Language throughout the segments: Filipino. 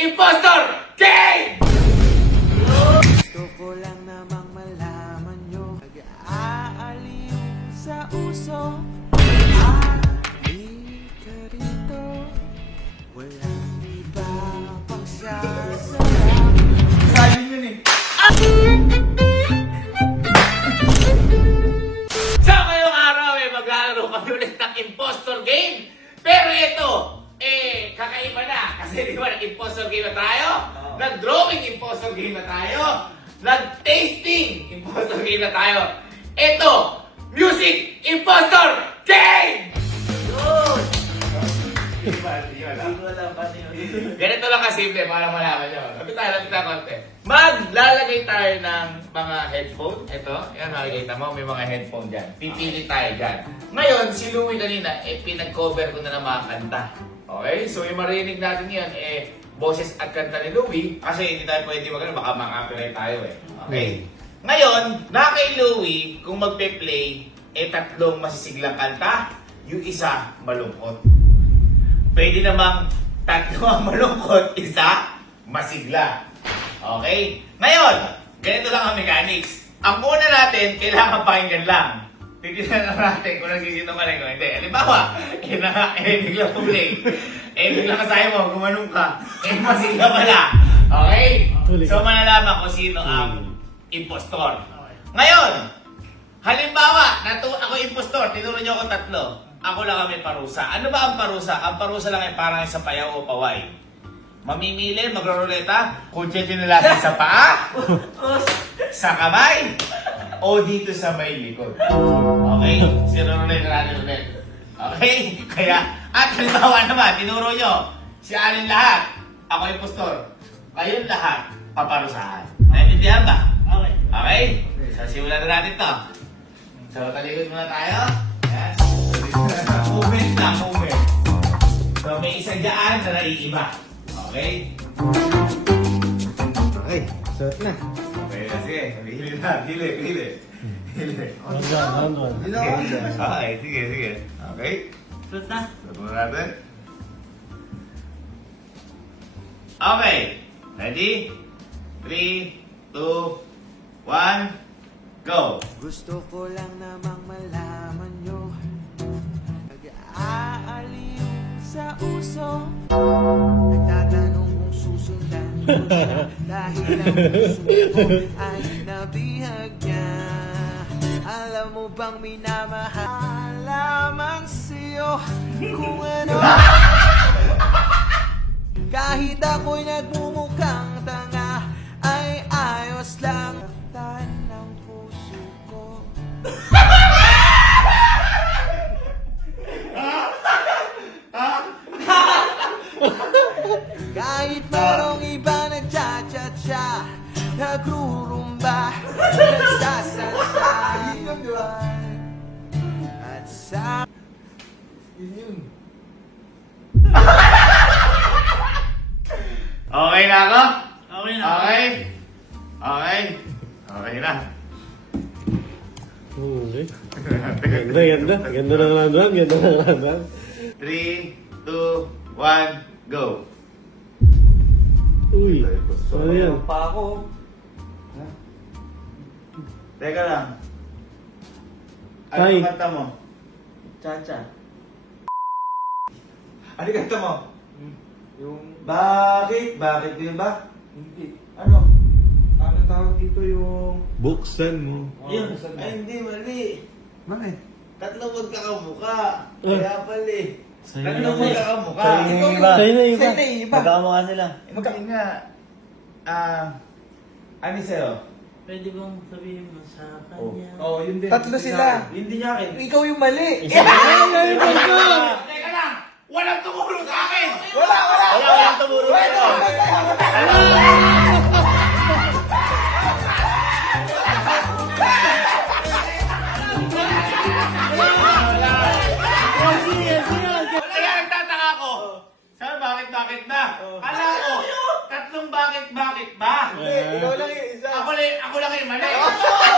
Impostor Game! Gusto ko lang namang malaman nyo, nag-aaliw sa uso. Halika rito, walang iba pang sasarap. Sabi yun eh. Sa ngayong araw maglalaro kami ulit ng Impostor Game. Pero ito, kakaiba na. Kasi di ba, nag-impostor game na tayo? Nag-drawing impostor game na tayo? Nag-tasting impostor game na tayo? Ito, music impostor game! Yun! Ganito lang kasimple para malaman nyo. Lapit tayo konti. Maglalagay tayo ng mga headphone. Ito, yan makikita mo, may mga headphone dyan. Pipili tayo dyan. Ngayon, si Louie kanina, pinag-cover ko na ng mga kanta. Okay? So yung marinig natin yan, boses at kanta ni Louie. Kasi hindi tayo pwede magano, baka mag-copyright tayo eh. Okay? Ngayon, na kay Louie, kung magpe-play, tatlong masisiglang kanta, yung isa malungkot. Pwede namang tatlo ang malungkot, isa masigla. Okay? Ngayon, ganito lang ang mechanics. Ang una natin, kailangan pakinggan lang. Titignan lang natin kung nagsisinungaling o hindi. Halimbawa, biglang play. Biglang kasaya mo, gumanong ka. Masigla pala. Okay? So, malalaman kung sino ang impostor. Ngayon, halimbawa, ako impostor, tinuro niyo ako tatlo. Ako lang kami parusa. Ano ba ang parusa? Ang parusa lang ay parang sa payaw o paway. Mamimili, magro-ruleta, kung natin sa paa, sa kamay, o dito sa may likod. Okay? Sinuruleta natin ulit. Okay? Kaya, at halimbawa naman, tinuro nyo, si Alin lahat, ako impostor. Kayong lahat, paparusahan. Naintindihan ba? Okay. Okay? So, simulan na natin to. So, talikod muna tayo. Yan. Movement na, movement. So, may isa dyan na naiiba. Okay? Okay, suot na. Okay, sige. Hili na. Hili. Hanggang. Okay, sige. Okay? Suot na. Suot muna natin. Okay. Ready? 3, 2, 1, go! Gusto ko lang namang malaman nyo, nag-aaliw sa uso. Nagtatanong kung susundan ko siya, dahil ang puso ko ay nabihag niya. Alam mo bang minamahal lamang sa'yo kung ano. Kahit ako'y nagmumukhang tanga, ay ayos lang tan ng puso ko. Kahit merong iba nagcha-cha-cha, nagrurumba, nagsasalsa, at sa... Okay na ako? Okay na. Okay? Okay? Okay na. Okay. Ganda ng landan. 3, 2, 1, go! Uy, ano yan? Pa ako. Teka lang. Ano Tay. yung kanta mo? Cha-cha. Ano yung kanta mo? Yung... Bakit? Bakit yun ba? Hindi. Ano? Ano tawag dito yung... Buksan mo. Yun. Ay, hindi, mali. Bakit? Tatlo magkakamukha. Kaya pala eh. Sa'yo Tatlo na magkakamukha. Sa'yo na iba. Magkakamukha sila. Magkakamukha nga. Ano sa'yo? Pwede bang sabihin mo sa kanya? Oh, yun din. Tatlo sila. Hindi niya akin. Ikaw yung mali. Teka lang! Walang tumulong sa akin! Walang tumulong sa akin! Kaya nagtataka ako. Sabi, bakit ba? Kala ko, tatlong bakit ba? Ikaw lang yung isa. Ako lang yung mali.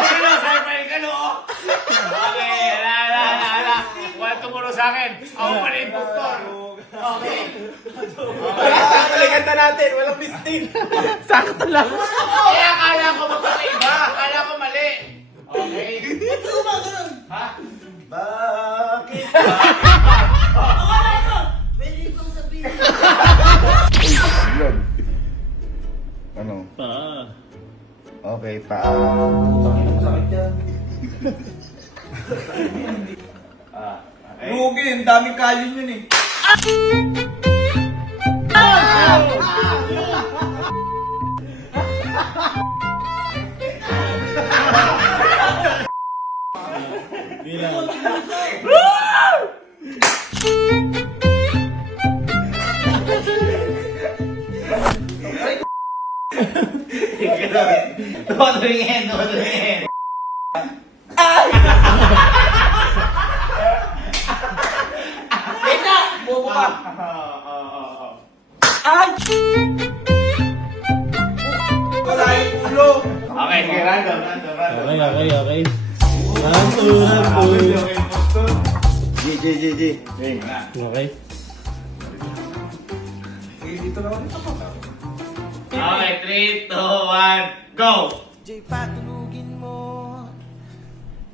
Sino? Sabi pa yung gano, oh. Okay, ala. Walang tumulong sa akin. Ako pa na impostor. Okay. Kaliganda natin, walang mistake. Sakto lang. Eh, akala ko magkakaiba. Akala ko mali. Okay. Ha? Bakit? Pwede kong sabihin. Yun. Ano? Okay, paa. Lugi, ang daming kalin yun eh. Bilang. Tuturingin, tuturingin. Wait na! Bobo ka. Wala yung ulo. Okay, sige, random. Okay. Run. G. Okay. Dito na ako. Okay, 3, 2, 1, go! Jay, patulugin mo.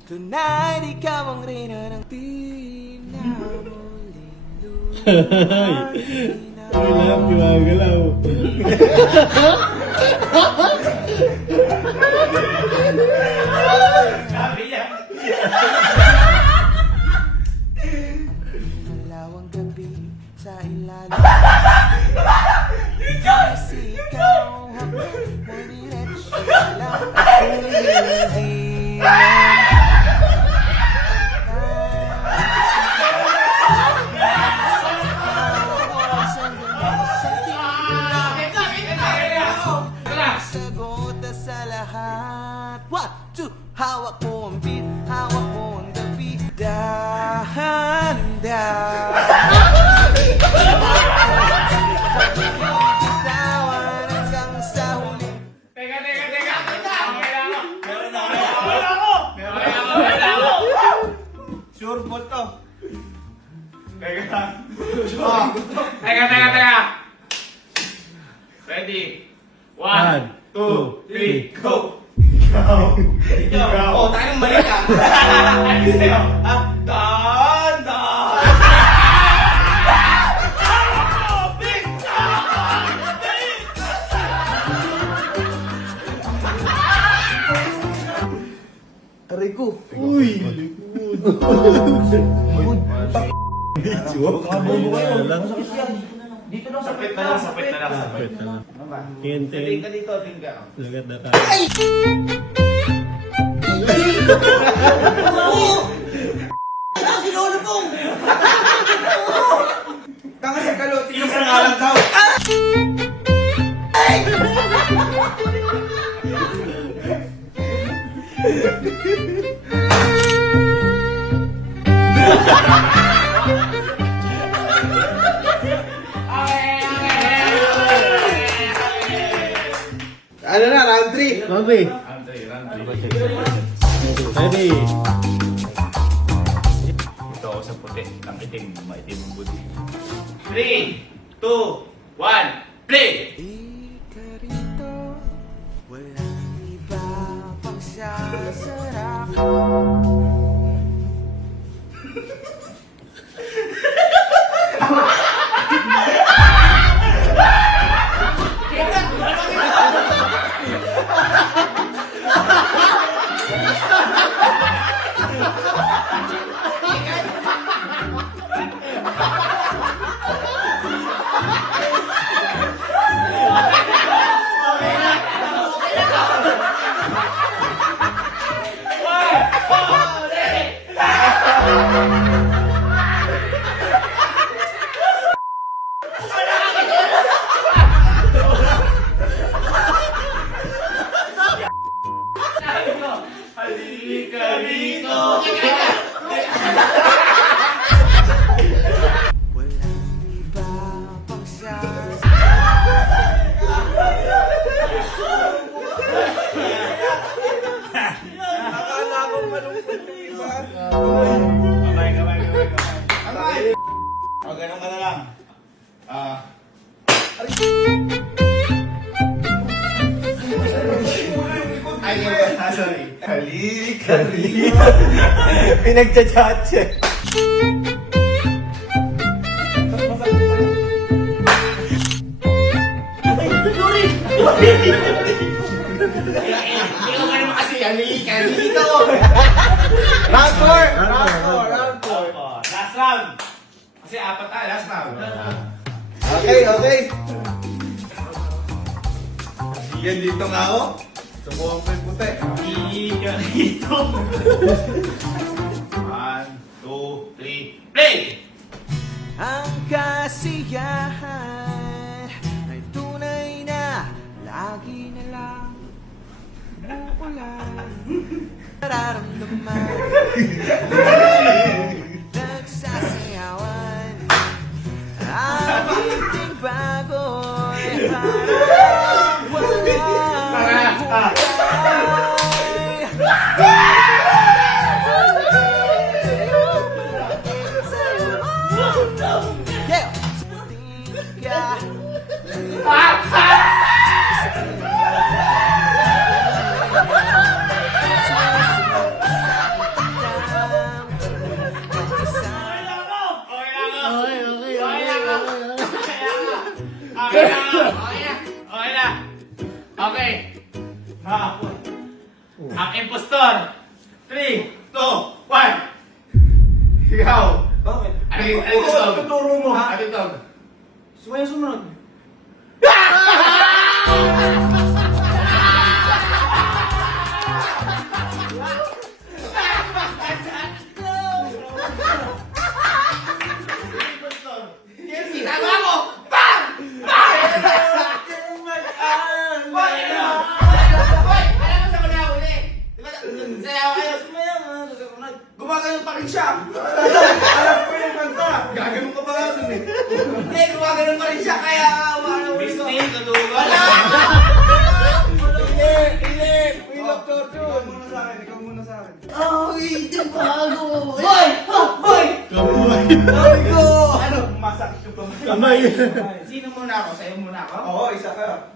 Tonight, ikaw ang reyna ng pinamuling luha. Galaw, gumagalaw. Sabi niya. Malawang gabi sa ilalim. Sikaw hanggang may diretsyo lang. Ako'y hindi sagot sa lahat. 1, 2, hawak mo ang beat, hawak mo ang gabi. Dahan-dahan bitawan hanggang sa huli. Teka. Okay lang ako. Sure ball to. Teka. Ready? 1, 2, 3, go! Oh, tayo ng mali ka. Ano sa'yo? Dan. Aray ko. Uy! Sapit na lang. Tingin. Tingin ka dito. Lagat na tayo. Tanga sa kaloti yung sa ngalan daw. Ano na, round 3. Okay. Ready. Ito ako sa puti. Ang itim. Maitim ang buti. 3, 2, 1, play! Ikarito, walang iba pang sasarap. Kali. Pinagchat-chat siya. Hindi ko naman kasi halika dito. Round 4! Last round. Kasi apat tayo, last round. Okay. Yan dito nga ako. Subukan ko yung puti. Halika dito. 1, 2, 3, play! Ang kasiyahan ay tunay na lagi na lang uulan. Nararamdaman nagsasayawan ang ating bago'y parang walang hukay. Yeah! Okay. Ang impostor. 3, 2, 1. Ikaw. Bakit? Ano yung tawag? Tuturo mo. Ano yung tawag? Sumaya sumunod. Tama mo! Bang! Bang! Boy! Alam mo sa kuna uli? Diba sayaw kayo? Gumagano pa rin siya. Alam ko yung kanta. Gagano ka pa nga dun eh. Hindi, gumagano pa rin siya kaya wala ulit ko. Wala! We love Torture. Ikaw muna sa akin. Kamay. Ano? Masakit ko to. Kamay. Sino muna ako? Sa'yo muna ako? Oo, isa ka.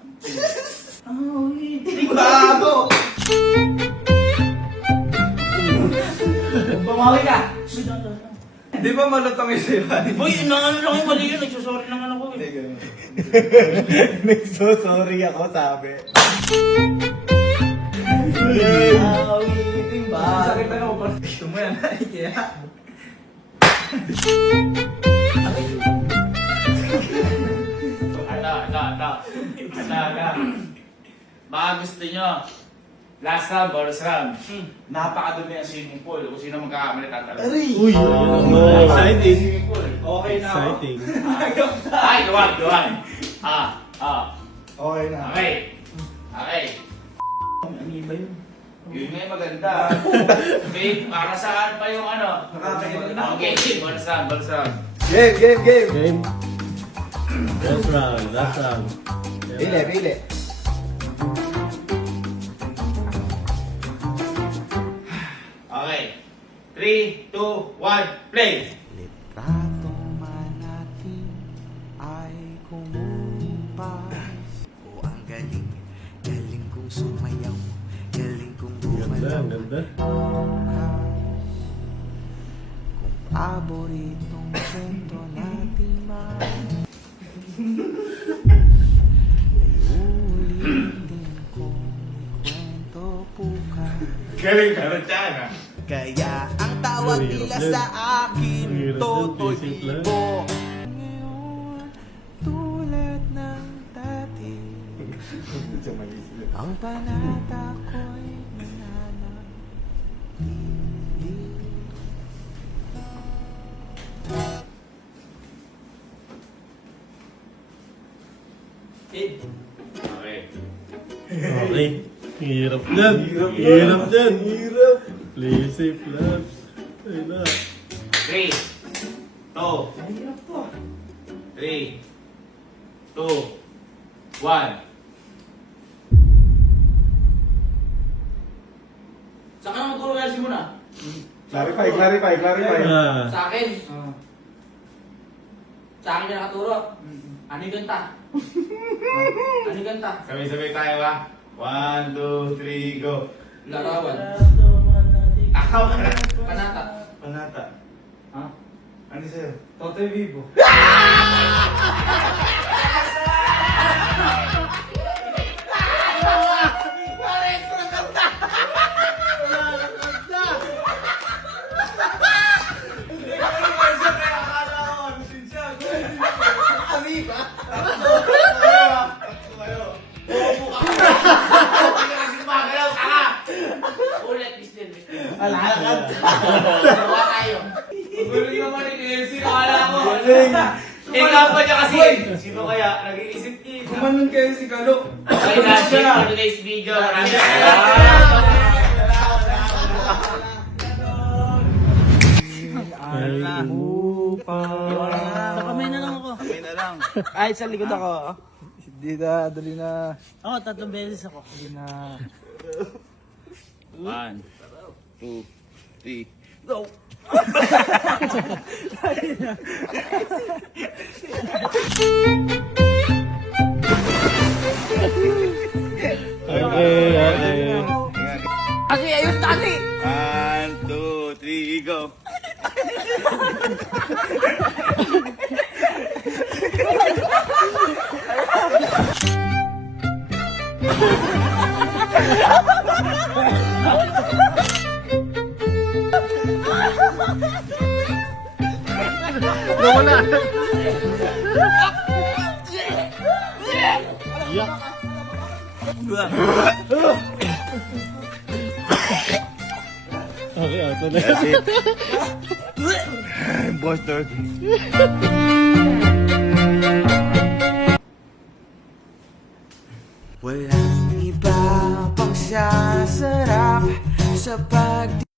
Bago! Bumawi ka! Di ba malutang yung sa'yo? Boy, inaano lang yung mali yun. Nagsusorry naman ako Hindi, eh. ganun. Nagsosorry ako, sabi. Sakit na ako. Gusto mo yan, kaya. Ito. Baka gusto nyo. Last round, bonus round. Napakadumi ang swimming pool. Kung sino magkakamali tatalo. Uy, exciting. Swimming pool. Okay na ako. Exciting. Ay, gawan. Okay na. Okay. Ano ba yun? Yun nga yung maganda. Babe, para saan pa yung ano? Nakakailan na. Okay, bonus round. Game. Game. Last round. Pili. Okay. 3, 2, 1, play! Litrato man natin ay kumumpas. O ang galing kong sumayaw, galing kong gumalaw. Ganda. Kung paboritong kwento natin man ay ulitin kong ikwento bukas. Galing ka rin dyan, ha? Kaya ang tawag Ang nila hirap sa Ang akin, hirap Totoy din, basic lang. Bibo. Ngayon, tulad ng dati, ang panata ko'y nananatili. Okay. Okay. Hirap dyan. Play safe lang. Ay na. 3, 2, 3, 2, 1. Saan ka na magturo kaya muna? Clarify. Ah. Sa akin. Sa akin ka nakaturo. Ano yung ganta? Ano yung ganta? Sabay-sabay tayo, ha? 1, 2, 3, go. Larawan. Akaw ka na. Panata. Panata. Ha? Ano sa'yo? Totoy Vivo. Ulit, Miss Jen. Alakad. Dalawa tayo. Magaling naman ni KFC. Nakala ko. Ikaw pa niya kasi. Sino kaya? Nag-iisip niya. Kumanon kayo si Kalo. Okay, that's it for today's video. Maraming salamat. Sa kamay na lang ako. Ay, sa likod ako. Hindi na, dali na. Ako, 3 beses ako. Dali na. 1, 2, 3. Go! Okay, okay. Kasi ayos na kasi. 1, 2, 3, go. Okay, auto na. That's it. Boss dog. Walang iba pang sasarap sa pag